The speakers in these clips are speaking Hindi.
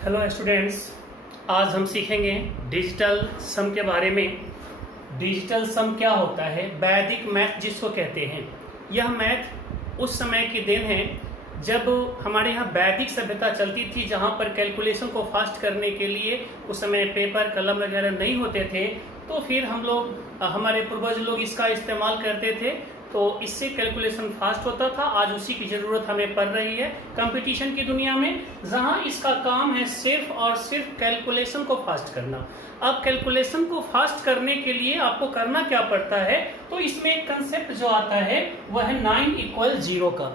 हेलो स्टूडेंट्स, आज हम सीखेंगे डिजिटल सम के बारे में। डिजिटल सम क्या होता है? वैदिक मैथ जिसको कहते हैं। यह मैथ उस समय की देन है जब हमारे यहाँ वैदिक सभ्यता चलती थी, जहाँ पर कैलकुलेशन को फास्ट करने के लिए उस समय पेपर कलम वगैरह नहीं होते थे। तो फिर हम लोग हमारे पूर्वज लोग इसका इस्तेमाल करते थे, तो इससे कैलकुलेशन फास्ट होता था। आज उसी की ज़रूरत हमें पड़ रही है कंपटीशन की दुनिया में, जहां इसका काम है सिर्फ और सिर्फ कैलकुलेशन को फास्ट करना। अब कैलकुलेशन को फास्ट करने के लिए आपको करना क्या पड़ता है? तो इसमें एक कंसेप्ट जो आता है वह है 9 = 0 का।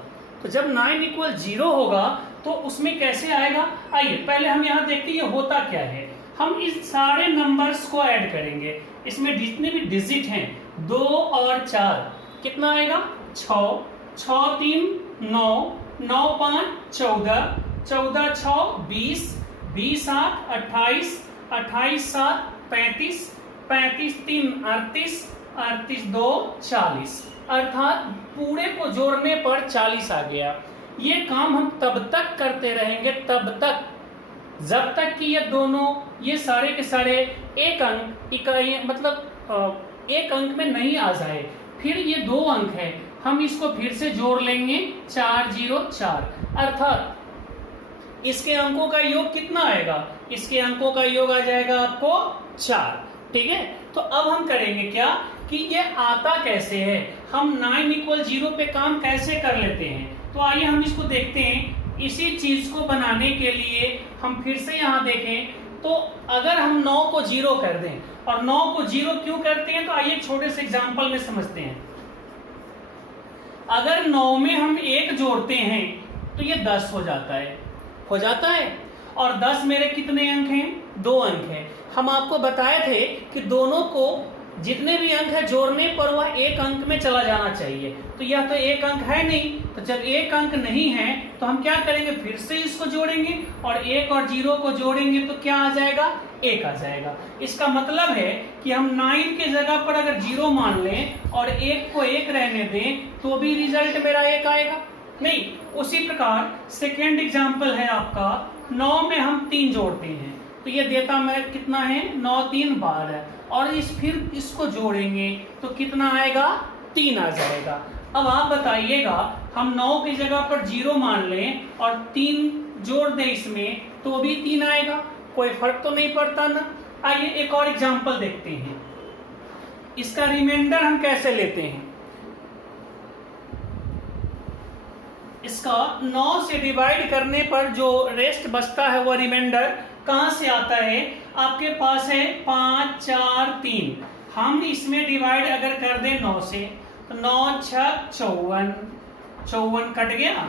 तो जब 9 = 0 होगा तो उसमें कैसे आएगा? आइए पहले हम यहाँ देखते हैं ये होता क्या है। हम इस सारे नंबर्स को ऐड करेंगे। इसमें जितने भी डिजिट हैं 2 और 4, कितना आएगा? 6, 6 3 9, 9 5 14, 14 6 20, 20 8 28, 28 7 35, 35 3 38, 38 2 40, अर्थात पूरे को जोड़ने पर 40 आ गया। ये काम हम तब तक करते रहेंगे, तब तक जब तक कि ये दोनों, ये सारे के सारे एक अंक इकाई मतलब एक अंक में नहीं आ जाए। फिर ये 2 अंक है, हम इसको फिर से जोड़ लेंगे 4 0 4, अर्थात इसके अंकों का योग कितना आएगा? इसके अंकों का योग आ जाएगा आपको 4। ठीक है, तो अब हम करेंगे क्या कि ये आता कैसे है, हम 9 = 0 पे काम कैसे कर लेते हैं। तो आइए हम इसको देखते हैं। इसी चीज को बनाने के लिए हम फिर से यहां देखें, तो अगर हम 9 को 0 कर दें, और 9 को 0 क्यों करते हैं, तो आइए एक छोटे से एग्जांपल में समझते हैं। अगर 9 में हम 1 जोड़ते हैं तो ये 10 हो जाता है। और 10 मेरे कितने अंक हैं? 2 अंक हैं। हम आपको बताए थे कि दोनों को जितने भी अंक है जोड़ने पर वह 1 अंक में चला जाना चाहिए। तो यह तो 1 अंक है नहीं, तो जब 1 अंक नहीं है तो हम क्या करेंगे? फिर से इसको जोड़ेंगे, और 1 और 0 को जोड़ेंगे तो क्या आ जाएगा? 1 आ जाएगा। इसका मतलब है कि हम 9 के जगह पर अगर 0 मान लें और 1 को 1 रहने दें तो भी रिजल्ट मेरा 1 आएगा नहीं। उसी प्रकार सेकेंड एग्जाम्पल है आपका, 9 में हम 3 जोड़ते हैं तो ये देता मेरा कितना है? 9 3 12, और फिर इसको जोड़ेंगे तो कितना आएगा? 3 आ जाएगा। अब आप बताइएगा, हम 9 की जगह पर 0 मान लें और 3 जोड़ दें इसमें तो भी 3 आएगा, कोई फर्क तो नहीं पड़ता ना। आइए एक और एग्जांपल देखते हैं। इसका रिमाइंडर हम कैसे लेते हैं? इसका 9 से डिवाइड करने पर जो रेस्ट बचता है वह रिमाइंडर कहां से आता है? आपके पास है 5 4 3। हम इसमें डिवाइड अगर कर दें 9 से, तो 9 6 54, 54 कट गया,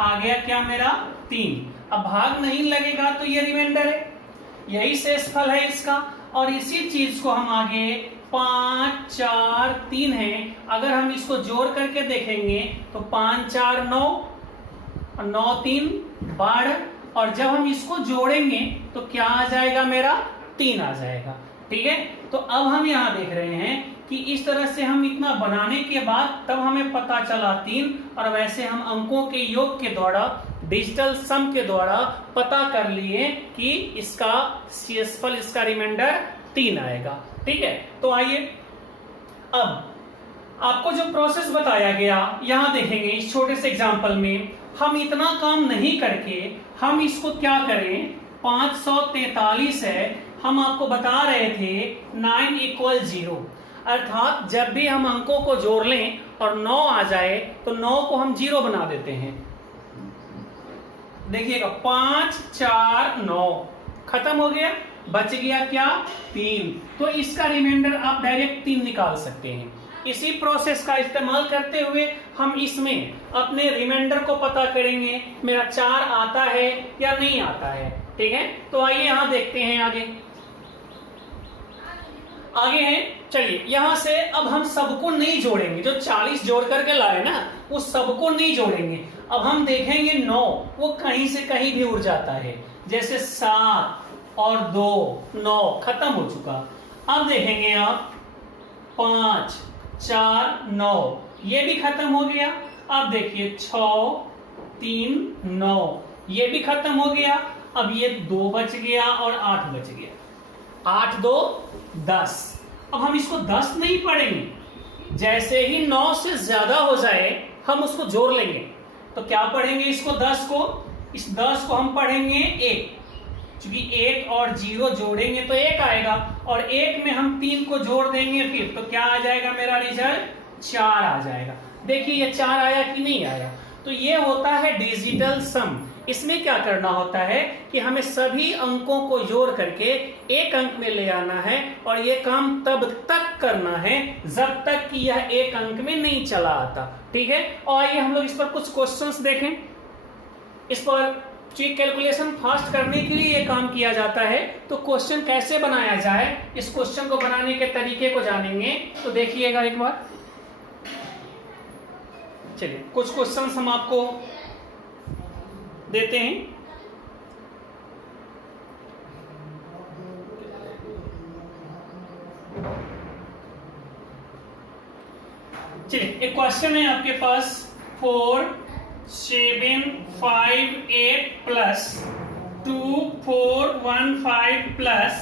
आ गया क्या मेरा? 3। अब भाग नहीं लगेगा तो ये रिमाइंडर है, यही शेषफल है इसका। और इसी चीज को हम आगे 5 4 3 है, अगर हम इसको जोड़ करके देखेंगे तो 5 4 9 और 9 3 12, और जब हम इसको जोड़ेंगे तो क्या आ जाएगा मेरा? 3 आ जाएगा। ठीक है, तो अब हम यहाँ देख रहे हैं कि इस तरह से हम इतना बनाने के बाद तब हमें पता चला 3, और वैसे हम अंकों के योग के द्वारा, डिजिटल सम के द्वारा पता कर लिए कि इसका शेषफल, इसका रिमाइंडर 3 आएगा। ठीक है, तो आइए अब आपको जो प्रोसेस बताया गया यहां देखेंगे। इस छोटे से एग्जांपल में हम इतना काम नहीं करके हम इसको क्या करें? 543 है, हम आपको बता रहे थे 9 = 0, अर्थात जब भी हम अंकों को जोड़ लें और 9 आ जाए तो 9 को हम 0 बना देते हैं। देखिएगा 5 4 9 खत्म हो गया, बच गया क्या? 3। तो इसका रिमाइंडर आप डायरेक्ट 3 निकाल सकते हैं। इसी प्रोसेस का इस्तेमाल करते हुए हम इसमें अपने रिमाइंडर को पता करेंगे, मेरा 4 आता है या नहीं आता है। ठीक है, तो आइए यहां देखते हैं आगे है। चलिए यहां से अब हम सबको नहीं जोड़ेंगे, जो 40 जोड़ करके लाए ना उस सबको नहीं जोड़ेंगे। अब हम देखेंगे 9 वो कहीं से कहीं भी उड़ जाता है, जैसे 7 और 2 9 खत्म हो चुका। अब देखेंगे आप 5 4 9 ये भी खत्म हो गया। अब देखिए 6 3 9 ये भी खत्म हो गया। अब ये 2 बच गया और 8 बच गया, 8 2 10। अब हम इसको 10 नहीं पढ़ेंगे, जैसे ही 9 से ज्यादा हो जाए हम उसको जोड़ लेंगे। तो क्या पढ़ेंगे इसको, 10 को, इस 10 को हम पढ़ेंगे 1, क्योंकि 1 और 0 जोड़ेंगे तो 1 आएगा, और 1 में हम 3 को जोड़ देंगे फिर, तो क्या आ जाएगा मेरा रिजल्ट, 4 आ जाएगा। देखिए ये 4 आया कि नहीं आया। तो ये होता है डिजिटल सम। इसमें क्या करना होता है कि हमें सभी अंकों को जोड़ करके एक अंक में ले आना है, और ये काम तब तक करना है जब तक कि यह एक अंक में नहीं चला आता। ठीक है, और आइए हम लोग इस पर कुछ क्वेश्चंस देखें। इस पर कैलकुलेशन फास्ट करने के लिए ये काम किया जाता है। तो क्वेश्चन कैसे बनाया जाए, इस क्वेश्चन को बनाने के तरीके को जानेंगे। तो देखिएगा एक बार, चलिए कुछ क्वेश्चंस हम आपको देते हैं। चलिए एक क्वेश्चन है आपके पास, 4 7 5 8 प्लस 2 4 1 5 प्लस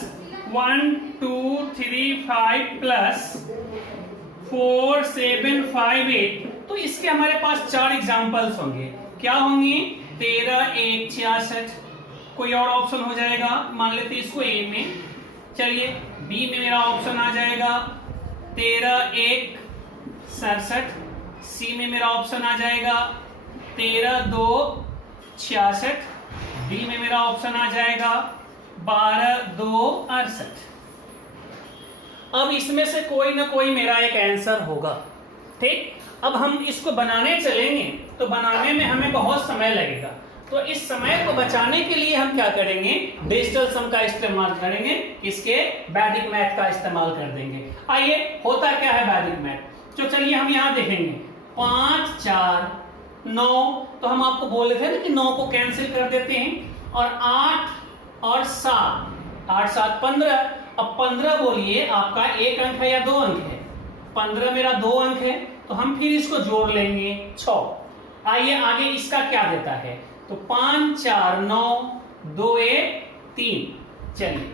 1 2 3 5 प्लस 4 7 5 8। तो इसके हमारे पास 4 एग्जाम्पल्स होंगे। क्या होंगे, 13 1 66। कोई और ऑप्शन हो जाएगा, मान लेते इसको ए में। चलिए बी में मेरा ऑप्शन आ जाएगा 13 1 67। सी में मेरा ऑप्शन आ जाएगा 13 2 66। डी में मेरा ऑप्शन आ जाएगा 12 2 68। अब इसमें से कोई ना कोई मेरा एक आंसर होगा। ठीक, अब हम इसको बनाने चलेंगे तो बनाने में हमें बहुत समय लगेगा। तो इस समय को बचाने के लिए हम क्या करेंगे, डिजिटल सम का इस्तेमाल करेंगे। किसके, वैदिक मैथ का इस्तेमाल कर देंगे। आइए होता क्या है वैदिक मैथ। तो चलिए हम यहां देखेंगे 5 4 9। तो हम आपको बोले थे ना कि 9 को कैंसिल कर देते हैं, और 8 और 7, 8 7 15। अब 15 बोलिए आपका एक अंक है या 2 अंक है, 15 मेरा 2 अंक है, तो हम फिर इसको जोड़ लेंगे 6। आइए आगे इसका क्या देता है, तो 5 4 9 2 1 3। चलिए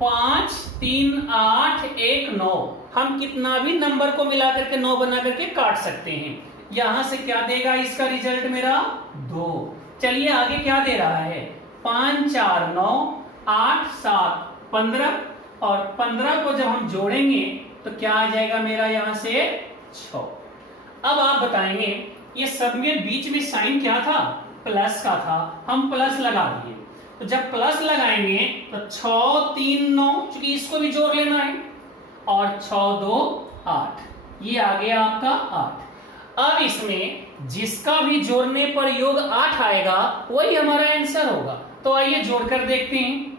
5 3 8 1 9। हम कितना भी नंबर को मिला करके 9 बना करके काट सकते हैं। यहां से क्या देगा इसका रिजल्ट मेरा 2। चलिए आगे क्या दे रहा है, 5 4 9 8 7 15, और 15 को जब हम जोड़ेंगे तो क्या आ जाएगा मेरा यहां से 6। अब आप बताएंगे ये सब में बीच में साइन क्या था, प्लस का था, हम प्लस लगा दिए। तो जब प्लस लगाएंगे तो 6 3 9, क्योंकि इसको भी जोड़ लेना है, और 6 2 8, ये आ गया आपका 8। अब इसमें जिसका भी जोड़ने पर योग 8 आएगा वही हमारा आंसर होगा। तो आइए जोड़कर देखते हैं।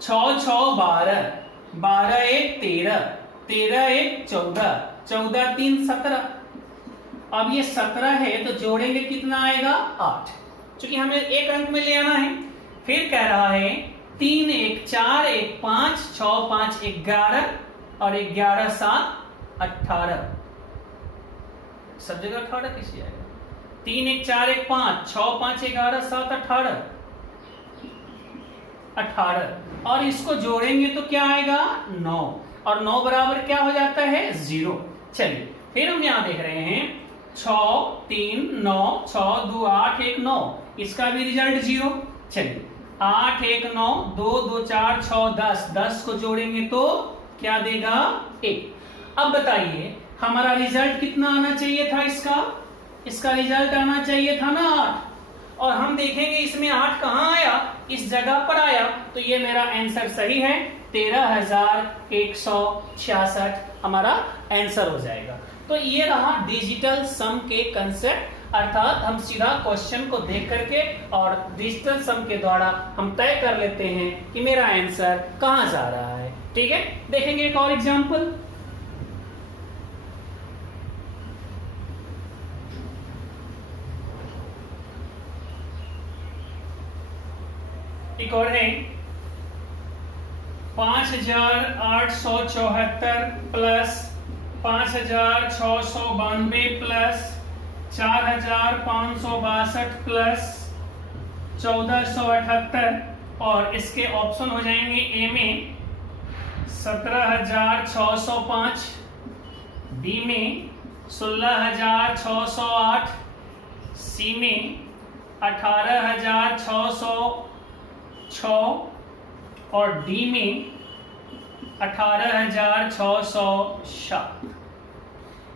6 6 12, 12 1 13, 13 1 14, 14 3 17। अब ये 17 है तो जोड़ेंगे कितना आएगा 8, क्योंकि हमें एक अंक में ले आना है। फिर कह रहा है 3 1 4 1 5, 6 5 11, और 11 7 18। सब जगह 18 किसी आएगा। 3 1 4 1 5, 6 5 11 7 18, 18। और इसको जोड़ेंगे तो क्या आएगा 9, और 9 बराबर क्या हो जाता है 0। चलिए फिर हम यहां देख रहे हैं 6 3 9, 6 2 8 1 9, इसका भी रिजल्ट 0। चलिए 8 1 9, 2 2 4 6 10, 10 को जोड़ेंगे तो क्या देगा 1। अब बताइए हमारा रिजल्ट कितना आना चाहिए था, इसका रिजल्ट आना चाहिए था ना 8, और हम देखेंगे इसमें 8 कहां आया, इस जगह पर आया। तो ये मेरा आंसर सही है, 13,166 हमारा आंसर हो जाएगा। तो ये रहा डिजिटल सम के कंसेप्ट, अर्थात हम सीधा क्वेश्चन को देख करके और डिजिटल सम के द्वारा हम तय कर लेते हैं कि मेरा आंसर कहां जा रहा है। ठीक है, देखेंगे एक और एग्जांपल। एक और है 5,874 प्लस 5,692 प्लस 4,562 प्लस 1478 और इसके ऑप्शन हो जाएंगे ए में 17,605, बी में 16,608, सी में 18,606 और डी में 18,607।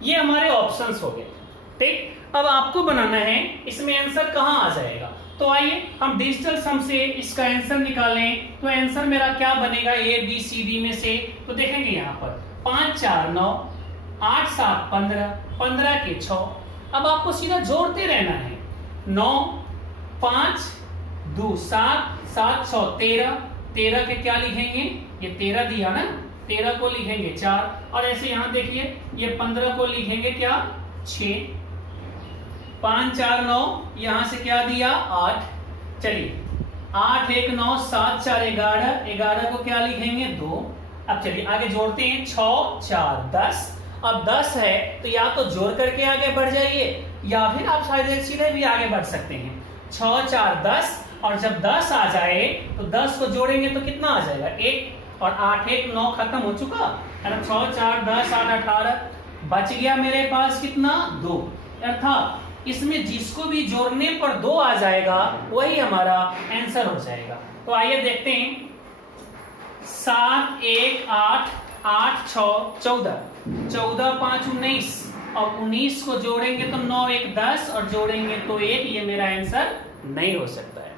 ये हमारे ऑप्शंस हो गए। ठीक, अब आपको बनाना है इसमें आंसर कहां आ जाएगा। तो आइए हम डिजिटल सम से इसका आंसर निकालें। तो आंसर मेरा क्या बनेगा ए बी सी डी में से। तो देखेंगे यहाँ पर 5 4 9, 8 7 15, 15 के 6। अब आपको सीधा जोड़ते रहना है। 9 5 2 7 7 6 13, 13 के क्या लिखेंगे, ये 13 दिया ना, 13 को लिखेंगे 4 और ऐसे यहाँ देखिए ये 15 को लिखेंगे क्या 6। 5 4 9, यहां से क्या दिया 8। चलिए 8 1 9 7 4 11, 11 को क्या लिखेंगे 2। अब चलिए आगे जोड़ते हैं 6 4 10। अब 10 है तो या तो जोड़ करके आगे बढ़ जाइए या फिर आप शायद सीधे भी आगे बढ़ सकते हैं। 6 4 10 और जब 10 आ जाए तो 10 को जोड़ेंगे तो कितना आ जाएगा 1 और 8 1 9 खत्म हो चुका है ना। 6 4 10 8 18 बच गया मेरे पास कितना 2। अर्थात इसमें जिसको भी जोड़ने पर 2 आ जाएगा वही हमारा आंसर हो जाएगा। तो आइए देखते हैं 7 1 8 8 6 14, 14 5 19 और 19 को जोड़ेंगे तो 9 1 10 और जोड़ेंगे तो 1। ये मेरा आंसर नहीं हो सकता है।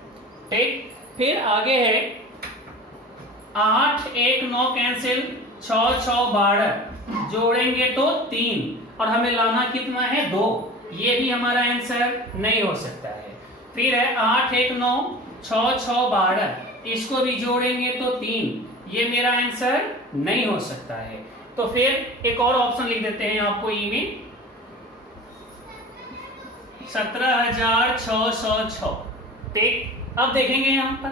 ठीक, फिर आगे है 8 1 9 कैंसिल, 6 6 12 जोड़ेंगे तो 3 और हमें लाना कितना है 2। ये भी हमारा आंसर नहीं हो सकता है। फिर है 8 1 9 6 6 12, इसको भी जोड़ेंगे तो 3। ये मेरा आंसर नहीं हो सकता है। तो फिर एक और ऑप्शन लिख देते हैं आपको ई में 17,606। ठीक, अब देखेंगे यहां पर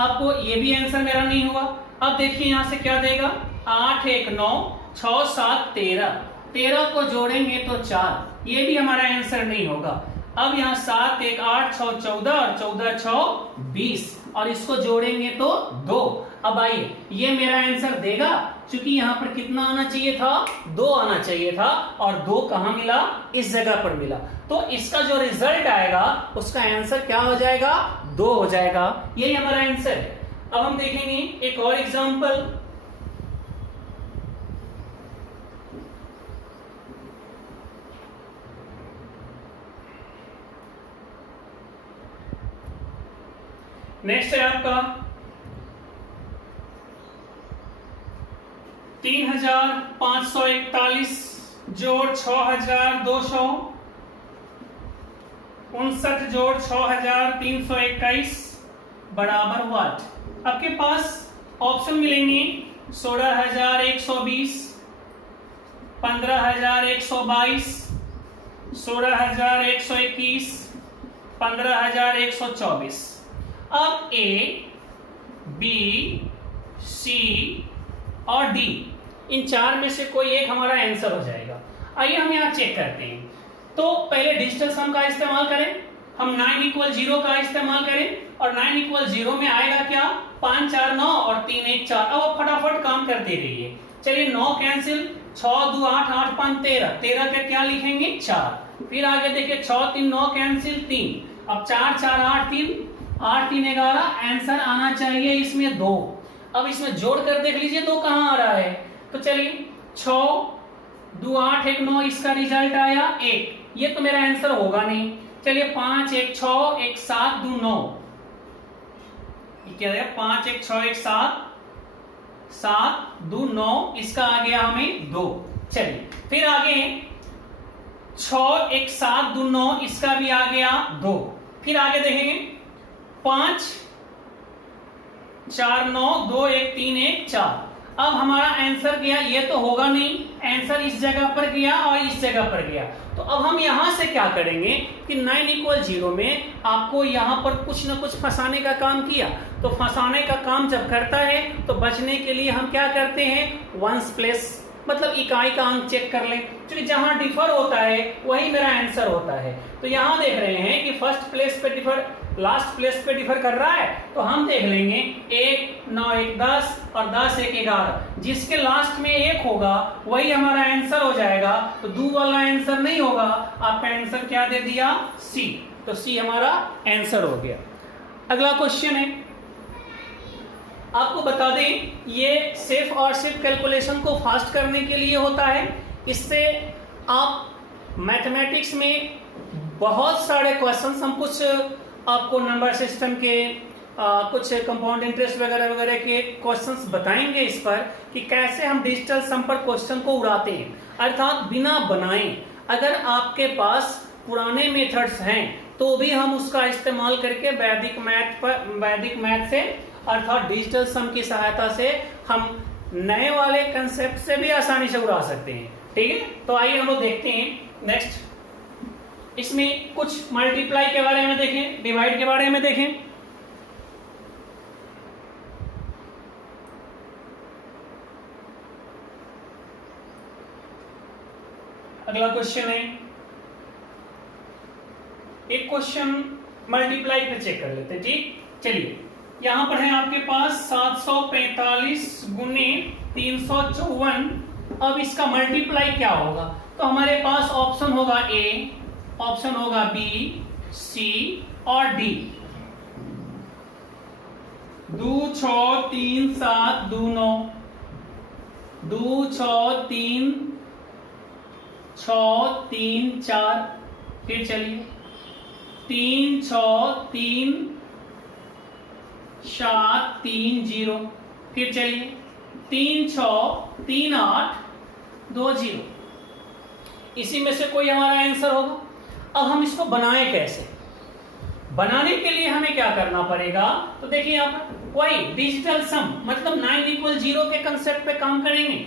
आपको ये भी आंसर मेरा नहीं हुआ। अब देखिए यहां से क्या देगा 8 1 9 6 7 13, 13 को जोड़ेंगे तो 4। ये भी हमारा आंसर नहीं होगा। अब यहाँ 7 1 8 6 14 और 14 6 20 और इसको जोड़ेंगे तो 2। अब आइए ये मेरा आंसर देगा, क्योंकि यहाँ पर कितना आना चाहिए था 2 आना चाहिए था और 2 कहां मिला, इस जगह पर मिला। तो इसका जो रिजल्ट आएगा उसका आंसर क्या हो जाएगा 2 हो जाएगा। यही हमारा आंसर है। अब हम देखेंगे एक और एग्जांपल। नेक्स्ट है आपका 3,541 जोड़ 6,259 जोड़ 6,321 बराबर व्हाट। आपके पास ऑप्शन मिलेंगे 16,120, 15,122, 16,121, 15,124। अब ए बी सी और डी इन 4 में से कोई एक हमारा आंसर हो जाएगा। आइए हम यहाँ चेक करते हैं। तो पहले डिजिटल सम का इस्तेमाल करें, हम 9 = 0 का इस्तेमाल करें और 9 = 0 में आएगा क्या 5 4 9 और 3 1 4। अब फटाफट काम करते रहिए। चलिए 9 कैंसिल, 6 2 8 8 5 13, 13 का क्या लिखेंगे 4। फिर आगे देखिए 6 3 9 कैंसिल 3, अब 4 4 8 3 8 3 11, आंसर आना चाहिए इसमें 2। अब इसमें जोड़ कर देख लीजिए 2 कहां आ रहा है। तो चलिए 6 2 8 1 9, इसका रिजल्ट आया 1। ये तो मेरा आंसर होगा नहीं। चलिए 5 1 6 1 7 2 9, क्या है 5 1 6 1 7 7 2 9, इसका आ गया हमें 2। चलिए फिर आगे 6 1 7 2 9, इसका भी आ गया 2। फिर आगे देखेंगे 5 4 9 2 1 3 1 4। अब हमारा आंसर गया, ये तो होगा नहीं, आंसर इस जगह पर गया और इस जगह पर गया। तो अब हम यहां से क्या करेंगे कि 9 = 0 में आपको यहां पर कुछ ना कुछ फंसाने का काम किया। तो फंसाने का काम जब करता है तो बचने के लिए हम क्या करते हैं 1s प्लेस मतलब इकाई का अंक चेक कर लें, क्योंकि जहां डिफर होता है वही मेरा आंसर होता है। तो यहां देख रहे हैं कि फर्स्ट प्लेस पे डिफर, लास्ट प्लेस पे डिफर कर रहा है, तो हम देख लेंगे 1 9 1 10 और 10 1 11, जिसके लास्ट में 1 होगा वही हमारा आंसर हो जाएगा। तो दो वाला आंसर नहीं होगा, आपका आंसर क्या दे दिया, सी। तो सी हमारा आंसर हो गया। अगला क्वेश्चन है, आपको बता दें ये सिर्फ और सिर्फ कैलकुलेशन को फास्ट करने के लिए होता है। इससे आप मैथमेटिक्स में बहुत सारे क्वेश्चंस, हम कुछ आपको नंबर सिस्टम के कुछ कंपाउंड इंटरेस्ट वगैरह वगैरह के क्वेश्चंस बताएंगे इस पर कि कैसे हम डिजिटल सम पर क्वेश्चन को उड़ाते हैं, अर्थात बिना बनाए। अगर आपके पास पुराने मेथड्स हैं तो भी हम उसका इस्तेमाल करके वैदिक मैथ से अर्थात डिजिटल सम की सहायता से हम नए वाले कंसेप्ट से भी आसानी से उड़ा सकते हैं। ठीक है, तो आइए हम लोग देखते हैं नेक्स्ट। इसमें कुछ मल्टीप्लाई के बारे में देखें, डिवाइड के बारे में देखें। अगला क्वेश्चन है, एक क्वेश्चन मल्टीप्लाई पे चेक कर लेते हैं। ठीक, चलिए यहां पर है आपके पास 745 गुने 354। अब इसका मल्टीप्लाई क्या होगा, तो हमारे पास ऑप्शन होगा ए, ऑप्शन होगा बी, सी और डी। 2 6 3 7 2 9, 2 6 3 6 3 4, फिर चलिए 3 6 3 7 3 0, फिर चलिए 3 6 3 8 2 0। इसी में से कोई हमारा आंसर होगा। अब हम इसको बनाएं कैसे, बनाने के लिए हमें क्या करना पड़ेगा, तो देखिए यहाँ पर वही डिजिटल सम मतलब 9 = 0 के कंसेप्ट पे काम करेंगे।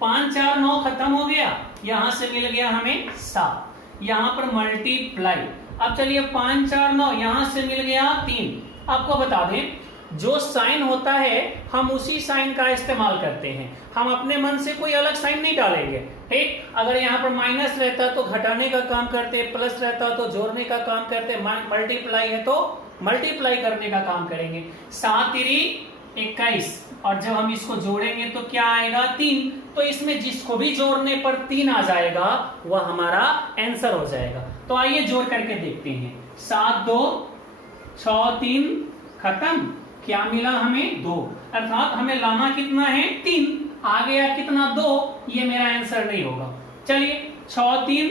5 4 9 खत्म हो गया, यहां से मिल गया हमें 7, यहां पर मल्टीप्लाई। अब चलिए 5 4 9, यहां से मिल गया 3। आपको बता दें जो साइन होता है हम उसी साइन का इस्तेमाल करते हैं, हम अपने मन से कोई अलग साइन नहीं डालेंगे। ठीक, अगर यहाँ पर माइनस रहता तो घटाने का काम करते, प्लस रहता तो जोड़ने का काम करते, मल्टीप्लाई है तो मल्टीप्लाई करने का काम करेंगे। 7 3 21, और जब हम इसको जोड़ेंगे तो क्या आएगा 3। तो इसमें जिसको भी जोड़ने पर 3 आ जाएगा वह हमारा आंसर हो जाएगा। तो आइए जोड़ करके देखते हैं। 7 2 6 3 खत्म, क्या मिला हमें 2, अर्थात हमें लाना कितना है 3, आ गया कितना 2, ये मेरा आंसर नहीं होगा। चलिए 6 3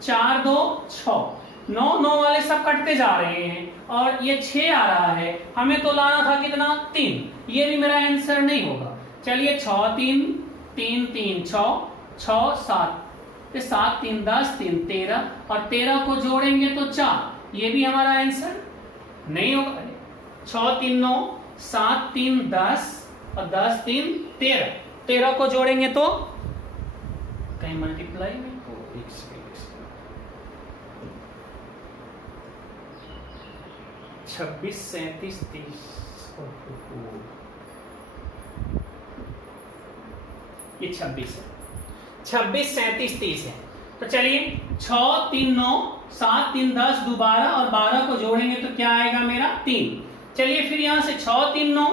4 2 6, 9 9 वाले सब कटते जा रहे हैं और ये 6 आ रहा है, हमें तो लाना था कितना 3, ये भी मेरा आंसर नहीं होगा। चलिए 6 3 3 3 6 6 7, 7 3 10 3 13, और 13 को जोड़ेंगे तो 4, ये भी हमारा आंसर नहीं होगा। 6 3 9 7 3 10 और 10 3 13, 13 को जोड़ेंगे तो कहीं मल्टीप्लाई में 26 37 30, ये 26 है, 26 37 30 है। तो चलिए 6 3 9 7 3 10 2 12, और 12 को जोड़ेंगे तो क्या आएगा मेरा 3। चलिए फिर यहां से 6 3 9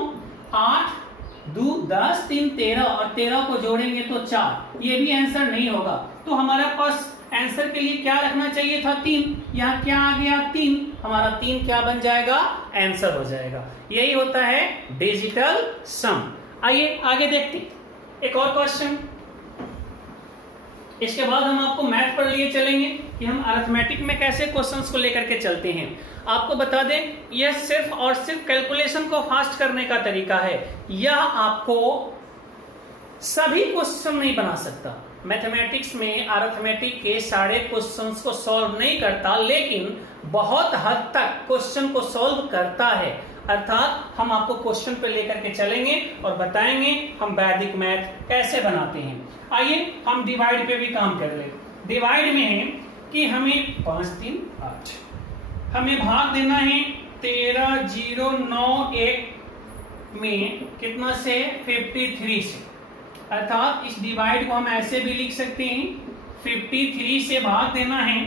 8 2 10 3 13, और 13 को जोड़ेंगे तो 4, ये भी आंसर नहीं होगा। तो हमारे पास आंसर के लिए क्या रखना चाहिए था 3, यहाँ क्या आ गया 3, हमारा 3 क्या बन जाएगा आंसर हो जाएगा। यही होता है डिजिटल सम। आइए आगे देखते हैं एक और क्वेश्चन। इसके बाद हम आपको मैथ पर लिए चलेंगे कि हम अरिथमेटिक में कैसे क्वेश्चंस को लेकर के चलते हैं। आपको बता दें यह सिर्फ और सिर्फ कैलकुलेशन को फास्ट करने का तरीका है, यह आपको सभी क्वेश्चन नहीं बना सकता। मैथमेटिक्स में अरिथमेटिक के सारे क्वेश्चंस को सॉल्व नहीं करता, लेकिन बहुत हद तक क्वेश्चन को सॉल्व करता है। अर्थात हम आपको क्वेश्चन पे लेकर के चलेंगे और बताएंगे हम वैदिक मैथ कैसे बनाते हैं। आइए हम डिवाइड पे भी काम कर ले। डिवाइड में है कि हमें 5 3 8, हमें भाग देना है 13 0 9 1 में कितना से 53 से। अर्थात इस डिवाइड को हम ऐसे भी लिख सकते हैं, 53 से भाग देना है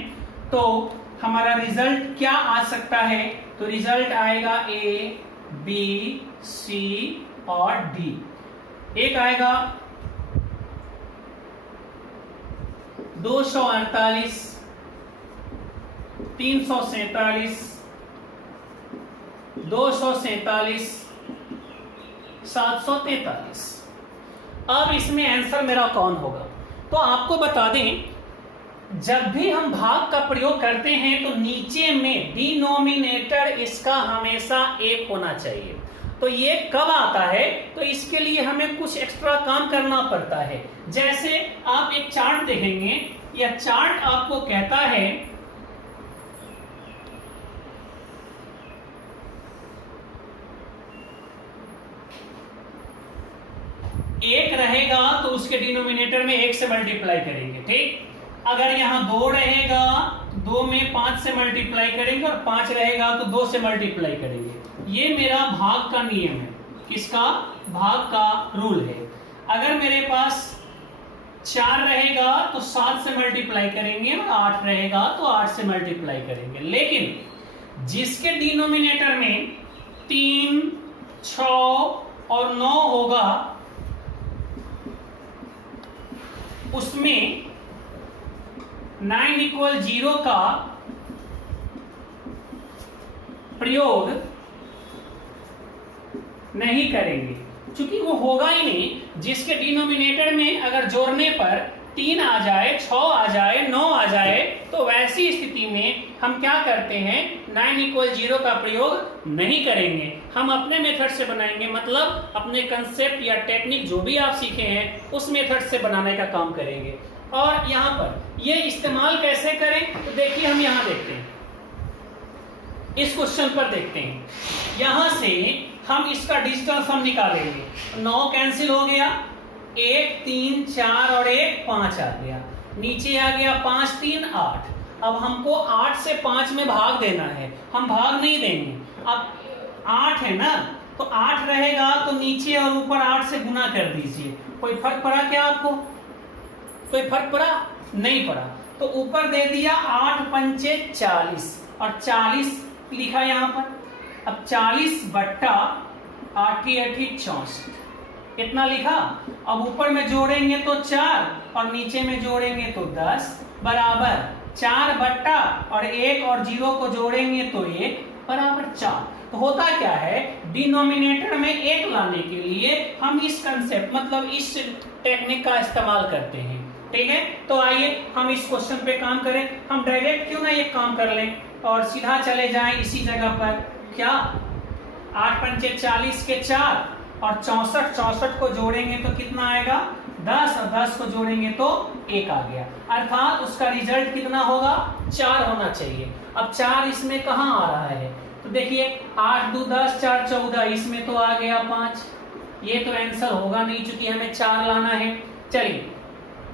तो हमारा रिजल्ट क्या आ सकता है? तो रिजल्ट आएगा ए, बी, सी और डी। एक आएगा 248, 347, 247, 743। अब इसमें आंसर मेरा कौन होगा? तो आपको बता दें, जब भी हम भाग का प्रयोग करते हैं तो नीचे में डिनोमिनेटर इसका हमेशा एक होना चाहिए। तो ये कब आता है? तो इसके लिए हमें कुछ एक्स्ट्रा काम करना पड़ता है। जैसे आप एक चार्ट देखेंगे, यह चार्ट आपको कहता है एक रहेगा तो उसके डिनोमिनेटर में 1 से मल्टीप्लाई करेंगे, ठीक। अगर यहां 2 रहेगा तो 2 में 5 से मल्टीप्लाई करेंगे, और 5 रहेगा तो 2 से मल्टीप्लाई करेंगे। ये मेरा भाग का नियम है। किसका? भाग का रूल है। अगर मेरे पास 4 रहेगा तो 7 से मल्टीप्लाई करेंगे, और 8 रहेगा तो 8 से मल्टीप्लाई करेंगे। लेकिन जिसके डिनोमिनेटर में 3, 6 और 9 होगा, उसमें 9 = 0 का प्रयोग नहीं करेंगे, क्योंकि वो होगा ही नहीं। जिसके डिनोमिनेटर में अगर जोड़ने पर 3 आ जाए, 6 आ जाए, 9 आ जाए, तो वैसी स्थिति में हम क्या करते हैं? 9 = 0 का प्रयोग नहीं करेंगे। हम अपने मेथड से बनाएंगे, मतलब अपने कंसेप्ट या टेक्निक जो भी आप सीखे हैं उस मेथड से बनाने का काम करेंगे। और यहाँ पर ये इस्तेमाल कैसे करें? तो देखिए, हम यहाँ देखते हैं, इस क्वेश्चन पर देखते हैं। यहां से हम इसका डिजिटल सम निकालेंगे। 9 कैंसिल हो गया, 1, 3, 4 और 1, 5 आ गया। नीचे आ गया 5, 3, 8। अब हमको 8 से 5 में भाग देना है, हम भाग नहीं देंगे। अब 8 है ना, तो 8 रहेगा तो नीचे और ऊपर 8 से गुना कर दीजिए। कोई फर्क पड़ा क्या आपको? कोई फर्क पड़ा? नहीं पड़ा। तो ऊपर दे दिया 8 पंचे 40 और 40 लिखा यहां पर। अब 40 बट्टा 8 8 64 कितना लिखा? अब ऊपर में जोड़ेंगे तो 4 और नीचे में जोड़ेंगे तो 10 बराबर 4 बट्टा और 1 और 0 को जोड़ेंगे तो 1 बराबर 4। तो होता क्या है, डिनोमिनेटर में 1 लाने के लिए हम इस कंसेप्ट मतलब इस टेक्निक का इस्तेमाल करते हैं। ठीक है, तो आइए हम इस क्वेश्चन पे काम करें। हम डायरेक्ट क्यों ना ये काम कर लें और सीधा चले जाएं इसी जगह पर। क्या 8 पंचे 40 के 4 और 64 को जोड़ेंगे तो कितना आएगा? 10 और 10 को जोड़ेंगे तो 1 आ गया। अर्थात उसका रिजल्ट कितना होगा? 4 होना चाहिए। अब 4 इसमें कहां आ रहा है? तो देखिए 8 2 10 4 14, इसमें तो आ गया 5। ये तो आंसर होगा नहीं, चूंकि हमें 4 लाना है। चलिए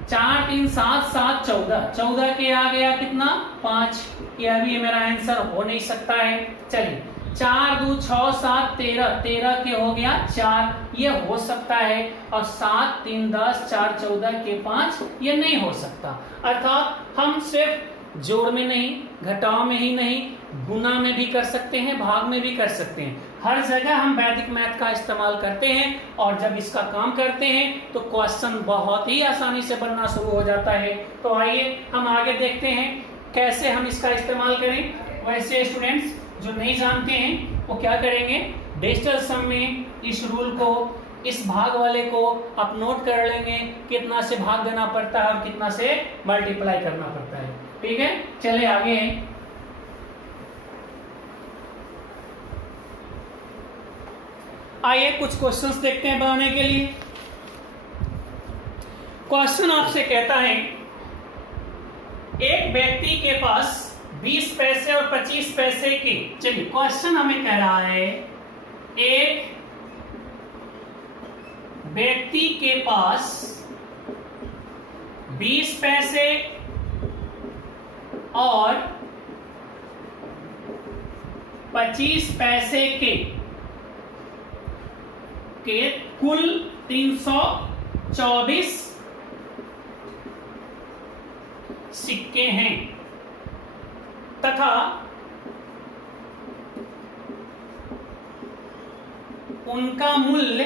4 3 7 7 14, 14 के आ गया कितना? 5। यह भी मेरा आंसर हो नहीं सकता है। चलिए 4 2 6 7 13, 13 के हो गया 4, ये हो सकता है। और 7 3 10 4 14 के 5, ये नहीं हो सकता। अर्थात हम सिर्फ जोड़ में नहीं, घटाव में ही नहीं, गुना में भी कर सकते हैं, भाग में भी कर सकते हैं। हर जगह हम वैदिक मैथ का इस्तेमाल करते हैं, और जब इसका काम करते हैं तो क्वेश्चन बहुत ही आसानी से बनना शुरू हो जाता है। तो आइए हम आगे देखते हैं कैसे हम इसका इस्तेमाल करें। वैसे स्टूडेंट्स जो नहीं जानते हैं वो क्या करेंगे, डिजिटल सम में इस रूल को, इस भाग वाले को आप नोट कर लेंगे, कितना से भाग देना पड़ता है और कितना से मल्टीप्लाई करना पड़ता है। ठीक है, चले आगे। आइए कुछ क्वेश्चंस देखते हैं बनाने के लिए। क्वेश्चन आपसे कहता है एक व्यक्ति के पास 20 पैसे और 25 पैसे के, चलिए क्वेश्चन हमें कह रहा है एक व्यक्ति के पास 20 पैसे और 25 पैसे के कुल 300 24 सिक्के हैं तथा उनका मूल्य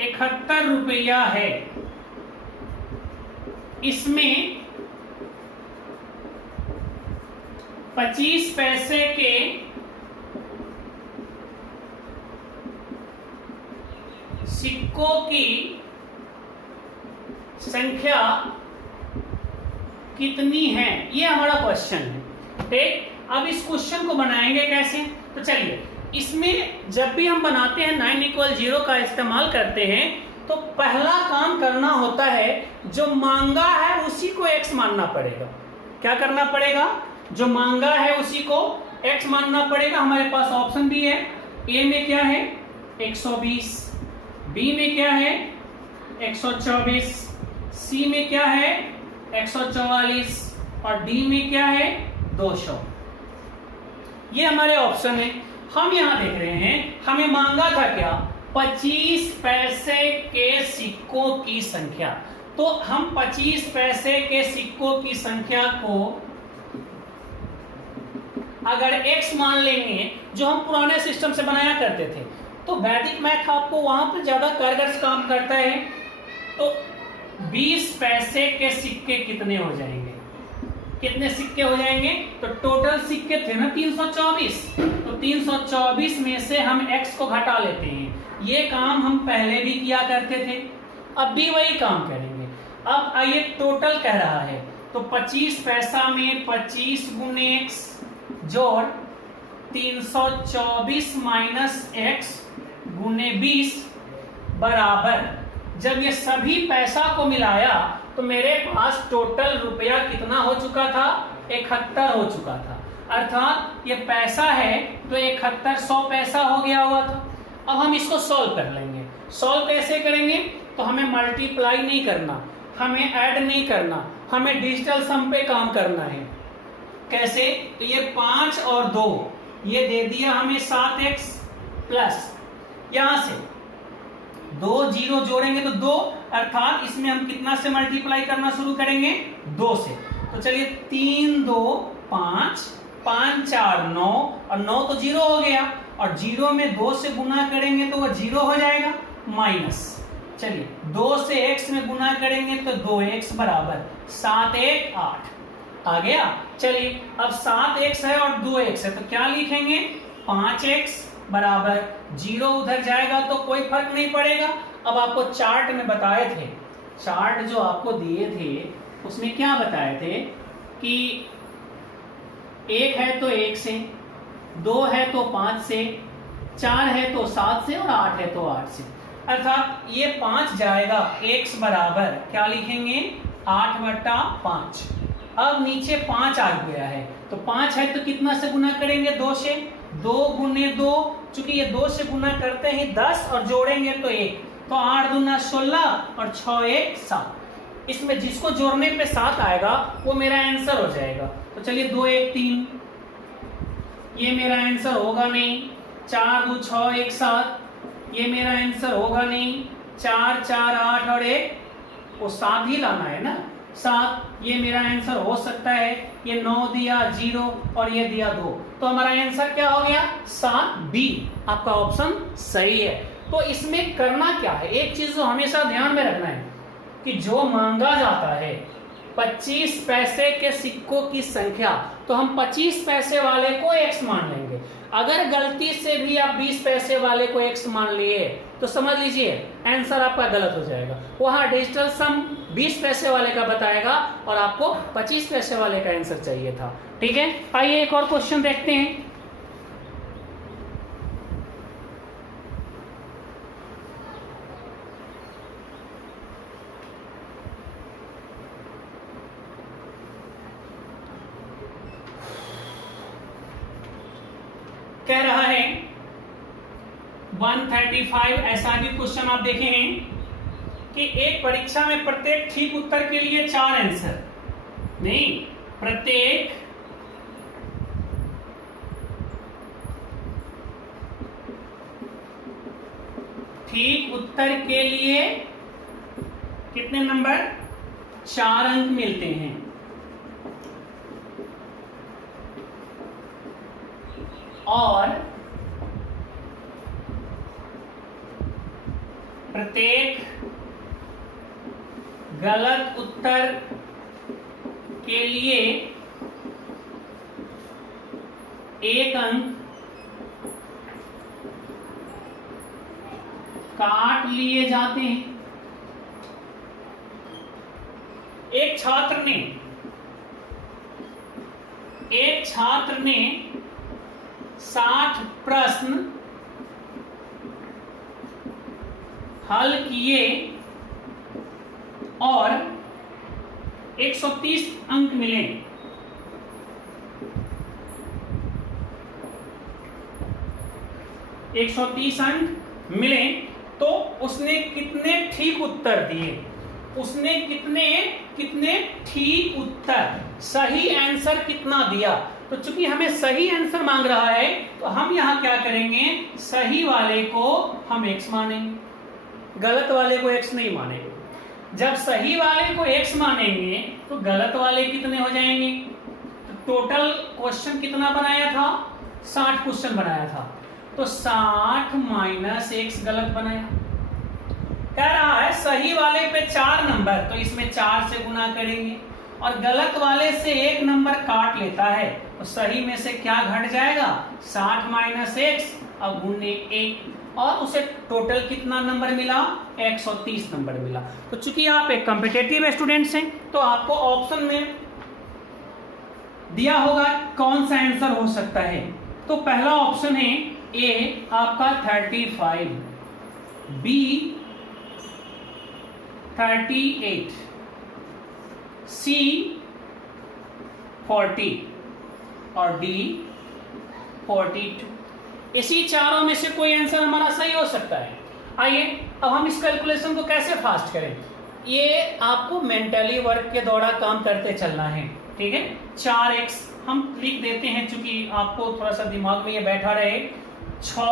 71 रुपया है। इसमें 25 पैसे के सिक्कों की संख्या कितनी है, ये हमारा क्वेश्चन है। ठीक, अब इस क्वेश्चन को बनाएंगे कैसे, तो चलिए इसमें जब भी हम बनाते हैं 9 = 0 का इस्तेमाल करते हैं तो पहला काम करना होता है, जो मांगा है उसी को x मानना पड़ेगा। क्या करना पड़ेगा, जो मांगा है उसी को x मानना पड़ेगा। हमारे पास ऑप्शन भी है, ए में क्या है 120, बी में क्या है 124, सी में क्या है 144 और डी में क्या है 200। ये हमारे ऑप्शन है। हम यहां देख रहे हैं हमें मांगा था क्या, 25 पैसे के सिक्कों की संख्या। तो हम 25 पैसे के सिक्कों की संख्या को अगर x मान लेंगे, जो हम पुराने सिस्टम से बनाया करते थे, तो वैदिक मैथ आपको वहां पर ज्यादा कारगर काम करता है। तो 20 पैसे के सिक्के कितने हो जाएंगे, कितने सिक्के हो जाएंगे, तो टोटल सिक्के थे ना 324, तो 324 में से हम x को घटा लेते हैं। ये काम हम पहले भी किया करते थे, अब भी वही काम करेंगे। अब आइए टोटल कह रहा है, तो 25 पैसा में 25 गुने x जोड़ 324 माइनस x गुने 20 बराबर, जब ये सभी पैसा को मिलाया तो मेरे पास टोटल रुपया कितना हो चुका था, 71 हो चुका था। अर्थात ये पैसा है तो 71 100 पैसा हो गया हुआ था। अब हम इसको सॉल्व कर लेंगे। सॉल्व कैसे करेंगे, तो हमें मल्टीप्लाई नहीं करना, हमें ऐड नहीं करना, हमें डिजिटल सम पे काम करना है। कैसे, तो ये 5 और 2 ये दे दिया हमें 7x प्लस यहां से 2 0 जोड़ेंगे तो 2, अर्थात इसमें हम कितना से मल्टीप्लाई करना शुरू करेंगे 2 से। तो चलिए 3 2 5, 5 4 9 और 9 तो 0 हो गया, और 0 में 2 से गुना करेंगे तो वह 0 हो जाएगा माइनस। चलिए 2 से x में गुना करेंगे तो 2x बराबर 7 1 8 आ गया। चलिए अब 7x है और 2x है तो क्या लिखेंगे 5x बराबर 0 उधर जाएगा तो कोई फर्क नहीं पड़ेगा। अब आपको चार्ट में बताए थे, चार्ट जो आपको दिए थे उसमें क्या बताए थे कि 1 है तो 1 से, 2 है तो 5 से, 4 है तो 7 से और 8 है तो 8 से। अर्थात ये 5 जाएगा, x बराबर क्या लिखेंगे 8/5। अब नीचे 5 आ गया है तो 5 है तो कितना से गुना करेंगे 2 से, 2 गुने 2, चूंकि ये 2 से गुना करते ही 10 और जोड़ेंगे तो 1, तो 8 दूना 16 और 6 1 7। इसमें जिसको जोड़ने पे 7 आएगा वो मेरा आंसर हो जाएगा। तो चलिए 2 1 3, ये मेरा आंसर होगा नहीं। 4 2 6 1 7, ये मेरा आंसर होगा नहीं। 4 4 8 और 1, वो 7 ही लाना है ना, 7, ये मेरा आंसर हो सकता है। ये 9 दिया 0 और ये दिया 2, तो हमारा आंसर क्या हो गया 7B। आपका ऑप्शन सही है। तो इसमें करना क्या है, एक चीज जो हमेशा ध्यान में रखना है कि जो मांगा जाता है 25 पैसे के सिक्कों की संख्या, तो हम 25 पैसे वाले को x मान लेंगे। अगर गलती से भी आप 20 पैसे वाले को x मान लिए तो समझ लीजिए आंसर आपका गलत हो जाएगा। वहां डिजिटल सम 20 पैसे वाले का बताएगा और आपको 25 पैसे वाले का आंसर चाहिए था। ठीक है, आइए एक और क्वेश्चन देखते हैं। कह रहा है 135, ऐसा भी क्वेश्चन आप देखे हैं कि एक परीक्षा में प्रत्येक ठीक उत्तर के लिए 4 आंसर, नहीं, प्रत्येक ठीक उत्तर के लिए कितने नंबर? 4 अंक मिलते हैं। और प्रत्येक गलत उत्तर के लिए 1 अंक काट लिए जाते हैं। एक छात्र ने 60 प्रश्न हल किए और 130 अंक मिले। अंक मिले तो उसने कितने ठीक उत्तर दिए? उसने कितने ठीक उत्तर, सही आंसर कितना दिया? तो चूंकि हमें सही आंसर मांग रहा है तो हम यहां क्या करेंगे? सही वाले को हम x मानेंगे, गलत वाले को x नहीं मानेंगे। जब सही वाले को x मानेंगे तो गलत वाले कितने हो जाएंगे? तो टोटल क्वेश्चन कितना बनाया था? 60 क्वेश्चन बनाया था, तो 60 माइनस x गलत बनाया। कह रहा है सही वाले पे 4 नंबर, तो इसमें 4 से गुना करेंगे, और गलत वाले से 1 नंबर काट लेता है तो सही में से क्या घट जाएगा? 60 माइनस x और गुणे 1, और उसे टोटल कितना नंबर मिला? 130 नंबर मिला। तो चूंकि आप एक कॉम्पिटिटिव स्टूडेंट्स हैं तो आपको ऑप्शन में दिया होगा कौन सा आंसर हो सकता है। तो पहला ऑप्शन है ए आपका 35, बी 38, सी 40 और डी 42। इसी चारों में से कोई आंसर हमारा सही हो सकता है। आइए अब हम इस कैलकुलेशन को कैसे फास्ट करें, ये आपको मेंटली वर्क के द्वारा काम करते चलना है। ठीक है, 4x हम लिख देते हैं, चूंकि आपको थोड़ा सा दिमाग में ये बैठा रहे। 6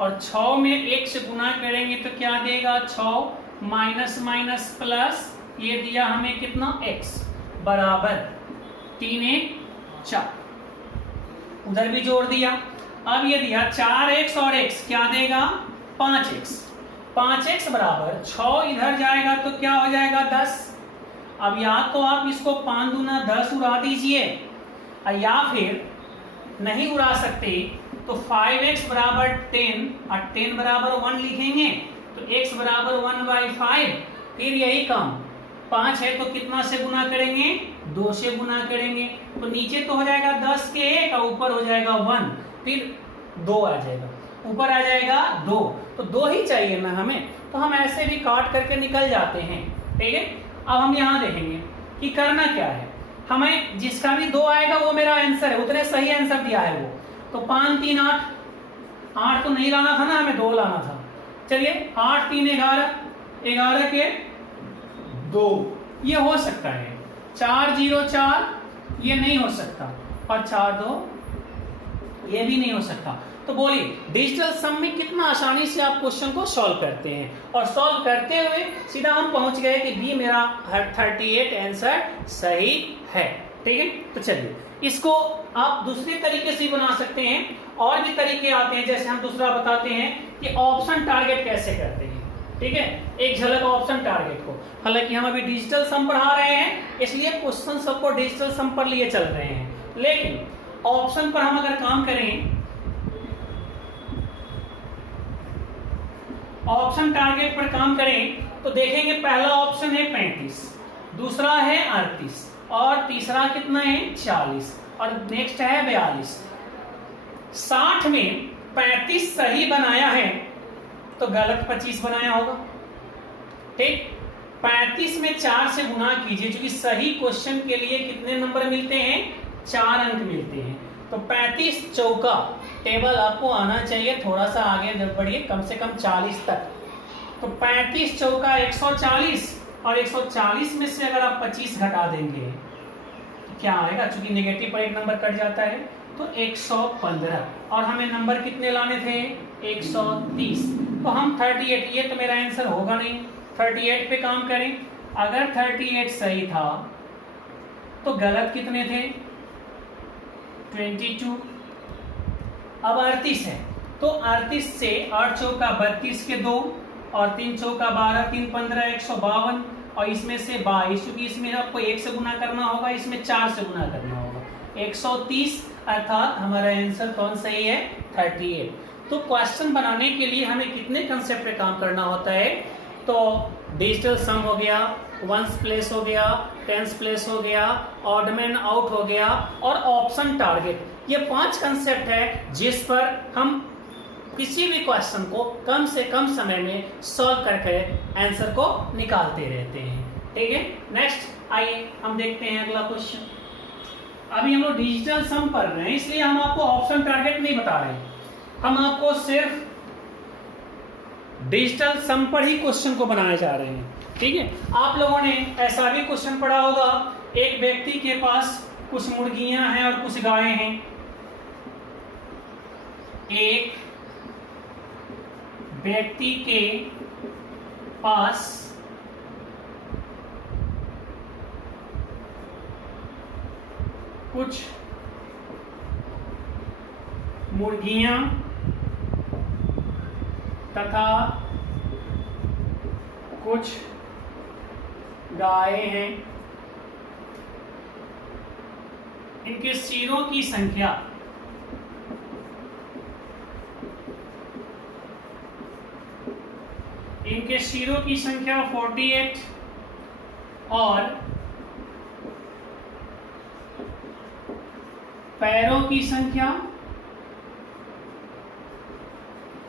और 6 में 1 से गुना करेंगे तो क्या देगा? 6 माइनस माइनस प्लस, ये दिया हमें कितना? x बराबर 3 1 4, उधर भी जोड़ दिया। अब ये दिया 4x और x क्या देगा? 5x। 5x बराबर 6 इधर जाएगा तो क्या हो जाएगा? 10। अब या तो आप इसको 5 दूना 10 उड़ा दीजिए, या फिर नहीं उड़ा सकते तो 5x बराबर 10 और 10 बराबर 1 लिखेंगे तो x बराबर 1/5। फिर यही काम 5 है तो कितना से गुना करेंगे? 2 से गुना करेंगे, तो नीचे तो हो जाएगा 10 के 1 और ऊपर हो जाएगा 1, फिर 2 आ जाएगा, ऊपर आ जाएगा 2, तो 2 ही चाहिए ना हमें, तो हम ऐसे भी काट करके निकल जाते हैं। ठीक है, अब हम यहाँ देखेंगे कि करना क्या है। हमें जिसका भी 2 आएगा वो मेरा आंसर है, उतने सही आंसर दिया है वो। तो 5 3 8 तो नहीं लाना था ना, हमें 2 लाना था। चलिए 8 3 11, 11 के 2 ये हो सकता है। 4 0 4 ये नहीं हो सकता, और 4 2 ये भी नहीं हो सकता। तो बोलिए डिजिटल सम में कितना आसानी से आप क्वेश्चन को सॉल्व करते हैं, और सॉल्व करते हुए सीधा हम पहुंच गए कि बी मेरा 38 आंसर सही है। ठीक है, तो चलिए इसको आप दूसरे तरीके से बना सकते हैं, और भी तरीके आते हैं। जैसे हम दूसरा बताते हैं कि ऑप्शन टारगेट कैसे करते हैं। ठीक है, एक झलक ऑप्शन टारगेट को। हालांकि हम अभी डिजिटल सम पढ़ा रहे हैं इसलिए क्वेश्चन सबको डिजिटल सम पर लिए चल रहे हैं, लेकिन ऑप्शन पर हम अगर काम करें, ऑप्शन टारगेट पर काम करें तो देखेंगे पहला ऑप्शन है 35, दूसरा है 38 और तीसरा कितना है? 40 और नेक्स्ट है 42। 60 में 35 सही बनाया है तो गलत 25 बनाया होगा। ठीक, 35 में 4 से गुना कीजिए, क्योंकि सही क्वेश्चन के लिए कितने नंबर मिलते हैं? 4 अंक मिलते हैं। तो 35 चौका टेबल आपको आना चाहिए, थोड़ा सा आगे जब बढ़िए, कम से कम 40 तक। तो 35 चौका 140, और 140 में से अगर आप 25 घटा देंगे तो क्या आएगा? चूंकि नेगेटिव पर एक नंबर कट जाता है तो 115, और हमें नंबर कितने लाने थे? 130। तो हम 38, ये तो मेरा आंसर होगा नहीं, 38 पे काम करें। अगर 38 सही था तो गलत कितने थे? 22। अब 38 है तो 38 से 8 चौका 32 के 2 और 3 चौका 12, 3 15 152 और इसमें से 22, क्योंकि इसमें आपको 1 से गुना करना होगा, इसमें 4 से गुना करना होगा, 130। अर्थात हमारा आंसर कौन सही है? 38। तो क्वेश्चन बनाने के लिए हमें कितने कंसेप्ट पे काम करना होता है? तो डिजिटल सम हो गया, वंस प्लेस हो गया, टेंस प्लेस हो गया, ऑड मैन आउट हो गया और ऑप्शन टारगेट। ये 5 कंसेप्ट है जिस पर हम किसी भी क्वेश्चन को कम से कम समय में सॉल्व करके आंसर को निकालते रहते हैं। ठीक है, नेक्स्ट आइए हम देखते हैं अगला क्वेश्चन। अभी हम लोग डिजिटल सम पढ़ रहे हैं, इसलिए हम आपको ऑप्शन टारगेट नहीं बता रहे हैं, हम आपको सिर्फ डिजिटल सम पर ही क्वेश्चन को बनाए जा रहे हैं। ठीक है, आप लोगों ने ऐसा भी क्वेश्चन पढ़ा होगा, एक व्यक्ति के पास कुछ मुर्गियां हैं और कुछ गायें हैं। एक व्यक्ति के पास कुछ मुर्गियां तथा कुछ गायें हैं। इनके सिरों की संख्या इनके सिरों की संख्या 48 और पैरों की संख्या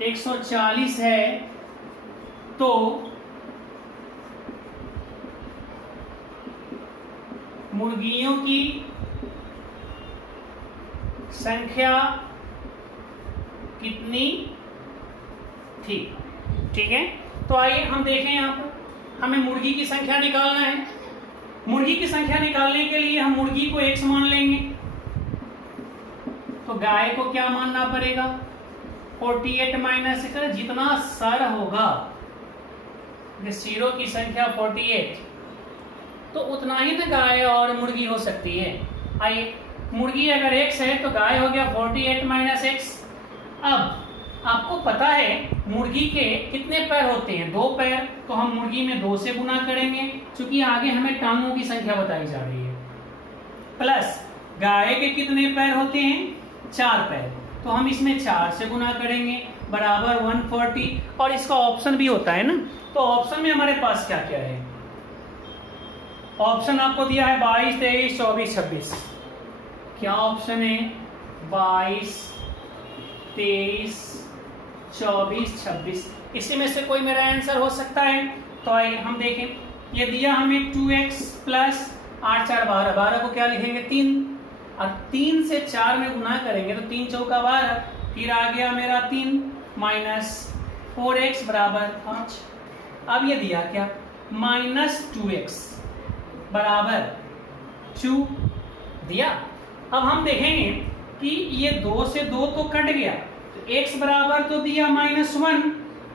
140 है। तो मुर्गियों की संख्या कितनी थी? ठीक है, तो आइए हम देखें, यहाँ पर हमें मुर्गी की संख्या निकालना है। मुर्गी की संख्या निकालने के लिए हम मुर्गी को x मान लेंगे, तो गाय को क्या मानना पड़ेगा? 48 माइनस जितना सर होगा, सिरों की संख्या 48, तो उतना ही ना गाय और मुर्गी हो सकती है। आइए, मुर्गी अगर x है तो गाय हो गया 48 माइनस x। अब आपको पता है मुर्गी के कितने पैर होते हैं? 2 पैर, तो हम मुर्गी में 2 से गुना करेंगे, क्योंकि आगे हमें टांगों की संख्या बताई जा रही है। प्लस गाय के कितने पैर होते हैं? 4 पैर, तो हम इसमें 4 से गुना करेंगे, बराबर 140। और इसका ऑप्शन भी होता है ना, तो ऑप्शन में हमारे पास क्या क्या है? ऑप्शन आपको दिया है 22, 23, 24, 26। क्या ऑप्शन है? 22, 23, 24, 26। इसी में से कोई मेरा आंसर हो सकता है। तो आइए हम देखें, ये दिया हमें 2x प्लस 8 4 12, 12 को क्या लिखेंगे? 3, और 3 से 4 में गुना करेंगे तो 3 चौका 12, फिर आ गया मेरा 3 माइनस 4x बराबर 5। अब ये दिया क्या? माइनस 2x बराबर 2 दिया। अब हम देखेंगे कि ये 2 से 2 तो कट गया, तो x बराबर तो दिया -1।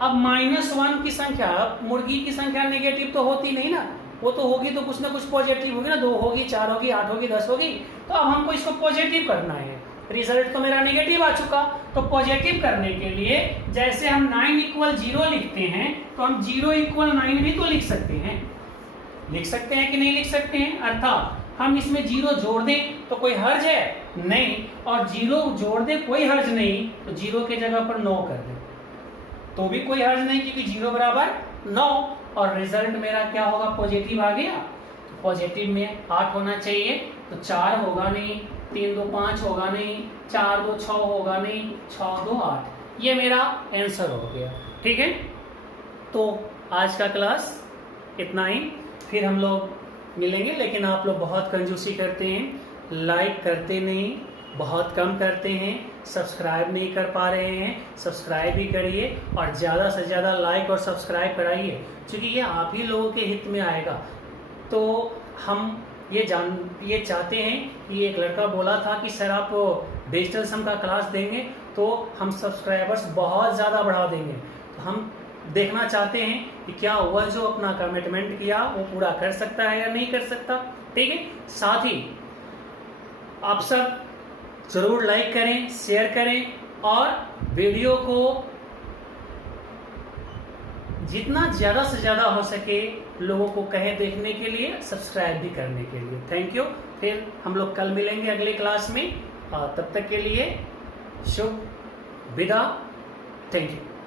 अब -1 की संख्या, मुर्गी की संख्या नेगेटिव तो होती नहीं ना, वो तो होगी तो कुछ ना कुछ पॉजिटिव होगी ना, 2 होगी, 4 होगी, 8 होगी, 10 होगी। तो अब हमको इसको पॉजिटिव करना है। रिजल्ट तो मेरा नेगेटिव आ चुका, तो पॉजिटिव करने के लिए जैसे हम 9 = 0 लिखते हैं, तो हम 0 = 9 भी तो लिख सकते हैं। लिख सकते हैं कि नहीं लिख सकते हैं? अर्थात हम इसमें 0 जोड़ दें तो कोई हर्ज है? नहीं। और 0 जोड़ दे कोई हर्ज नहीं, तो 0 के जगह पर 9 कर दे तो भी कोई हर्ज नहीं, क्योंकि 0 बराबर 9। और रिजल्ट मेरा क्या होगा? पॉजिटिव आ गया। तो पॉजिटिव में 8 होना चाहिए, तो 4 होगा नहीं, 3 2 5 होगा नहीं, 4 2 6 होगा नहीं, 6 2 8। ये मेरा आंसर हो गया। ठीक है, तो आज का क्लास इतना ही, फिर हम लोग मिलेंगे। लेकिन आप लोग बहुत कंजूसी करते हैं, लाइक करते नहीं, बहुत कम करते हैं, सब्सक्राइब नहीं कर पा रहे हैं। सब्सक्राइब भी करिए और ज़्यादा से ज़्यादा लाइक और सब्सक्राइब कराइए, क्योंकि ये आप ही लोगों के हित में आएगा। तो हम ये चाहते हैं कि एक लड़का बोला था कि सर आप डिजिटल सम का क्लास देंगे तो हम सब्सक्राइबर्स बहुत ज़्यादा बढ़ा देंगे। तो हम देखना चाहते हैं कि क्या वह जो अपना कमिटमेंट किया वो पूरा कर सकता है या नहीं कर सकता। ठीक है, साथ ही आप सब जरूर लाइक करें, शेयर करें और वीडियो को जितना ज़्यादा से ज़्यादा हो सके लोगों को कहें देखने के लिए, सब्सक्राइब भी करने के लिए। Thank you. फिर हम लोग कल मिलेंगे अगले क्लास में, और तब तक के लिए शुभ विदा। Thank you.